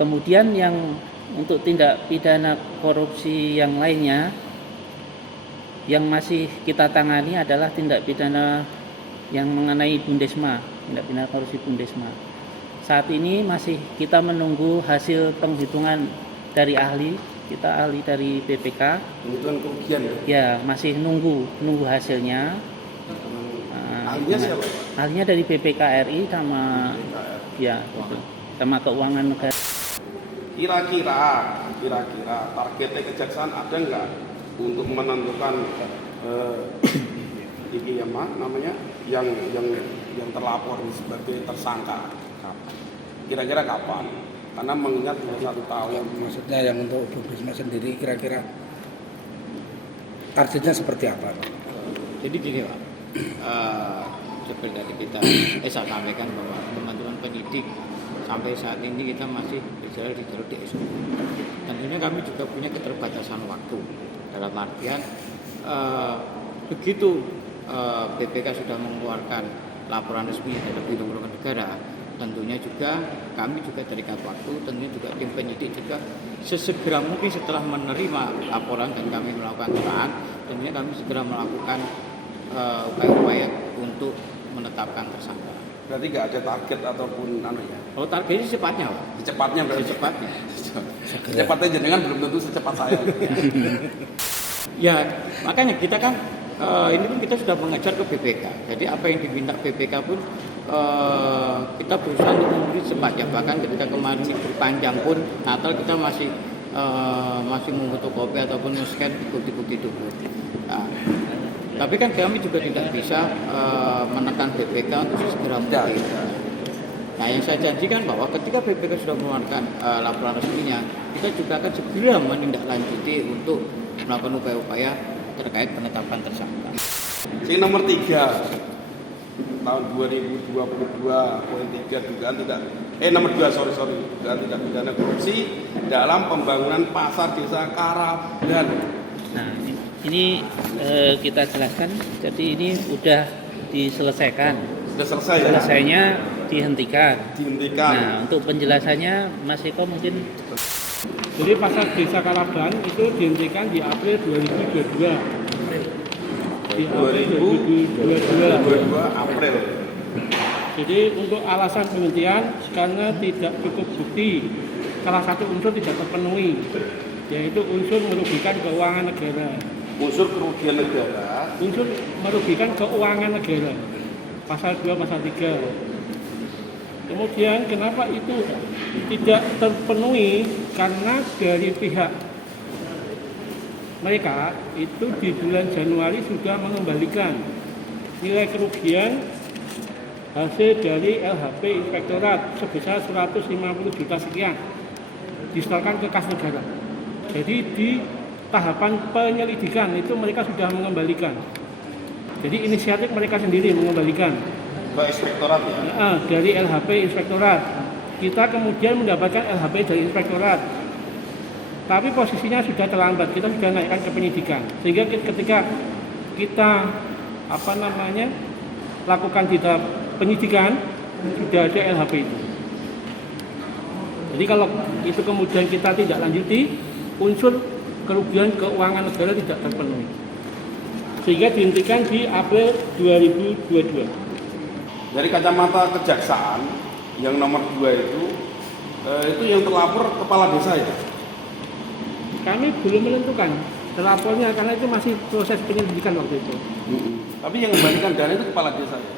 Kemudian yang untuk tindak pidana korupsi yang lainnya yang masih kita tangani adalah tindak pidana yang mengenai Bundesma, tindak pidana korupsi Bundesma. Saat ini masih kita menunggu hasil penghitungan dari ahli, kita ahli dari BPK. Penghitungan kerugian ya? Ya, masih nunggu hasilnya. Ahlinya siapa? Ahlinya dari BPK RI sama ya, sama keuangan negara. Kira-kira targetnya kejaksaan ada nggak untuk menentukan ini ya namanya yang terlapor sebagai tersangka? Kira-kira kapan? Karena mengingat 1 tahun. Maksudnya yang untuk Bundesma sendiri kira-kira targetnya seperti apa? Jadi gini Pak, seperti tadi saya sampaikan bahwa teman-teman penyidik sampai saat ini kita masih berjalan di jalur DSO. Tentunya kami juga punya keterbatasan waktu. Dalam artian begitu BPK sudah mengeluarkan laporan resmi terhadap Bidang Keuangan Negara, tentunya juga kami juga terikat waktu, tentunya juga tim penyidik juga sesegera mungkin setelah menerima laporan dan kami melakukan telaah, tentunya kami segera melakukan upaya-upaya untuk menetapkan tersangka. Berarti nggak ada target ataupun ya? Kalau targetnya secepatnya Pak. Secepatnya berarti? Secepatnya. Secepatnya jenengan belum tentu secepat saya. Ya, makanya kita kan ini pun kita sudah mengejar ke BPK. Jadi apa yang diminta BPK pun kita berusaha untuk memenuhi secepatnya. Bahkan ketika kemarin libur panjang pun Natal kita masih memfotokopi ataupun men-scan bukti-bukti tubuh. Nah, tapi kan kami juga tidak bisa menekan BPK untuk segera mungkin. Nah, yang saya janjikan bahwa ketika BPK sudah mengeluarkan laporan resminya, kita juga akan segera menindaklanjuti untuk melakukan upaya-upaya terkait penetapan tersangka. Yang nomor 3 tahun 2022 poin 3 dugaan nomor 2 dugaan tidak pidana korupsi dalam pembangunan pasar desa Karaban. Nah, ini kita jelaskan. Jadi ini udah diselesaikan. Sudah selesai ya? Selesainya dihentikan. Nah, Dihentikan. untuk penjelasannya Mas Eko mungkin. Jadi pasar desa Karaban itu dihentikan di April 2022. Di April 2022. April. Jadi untuk alasan penghentian karena tidak cukup bukti, salah satu unsur tidak terpenuhi, yaitu unsur merugikan keuangan negara. Unsur kerugian negara. Unsur merugikan keuangan negara. Pasal 2, pasal 3. Kemudian kenapa itu tidak terpenuhi? Karena dari pihak mereka itu di bulan Januari sudah mengembalikan nilai kerugian hasil dari LHP Inspektorat sebesar 150 juta sekian disetorkan ke kas negara. Jadi di tahapan penyelidikan itu mereka sudah mengembalikan. Jadi inisiatif mereka sendiri mengembalikan Ke inspektorat ya? Dari LHP Inspektorat. Kita kemudian mendapatkan LHP dari Inspektorat. Tapi posisinya sudah terlambat, kita sudah naikkan ke penyidikan. Sehingga ketika kita lakukan di tahap penyidikan sudah ada LHP itu. Jadi kalau itu kemudian kita tidak lanjuti, unsur kerugian keuangan negara tidak terpenuhi. Sehingga dihentikan di April 2022. Dari kacamata kejaksaan yang nomor 2 itu yang terlapor kepala desa ya? Kami belum menentukan telapornya karena itu masih proses penyelidikan waktu itu. Tapi yang membalikan dana itu kepala desa ya?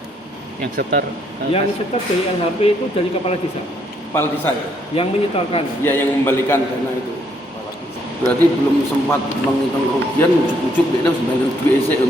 Yang setor Yang setor dari LHP itu dari kepala desa. Kepala desa ya? Yang menyetorkan. Ya, yang membalikan dana itu kepala desa. Berarti belum sempat menghitung kerugian, ujuk-ujuk dia sudah duit esek ya?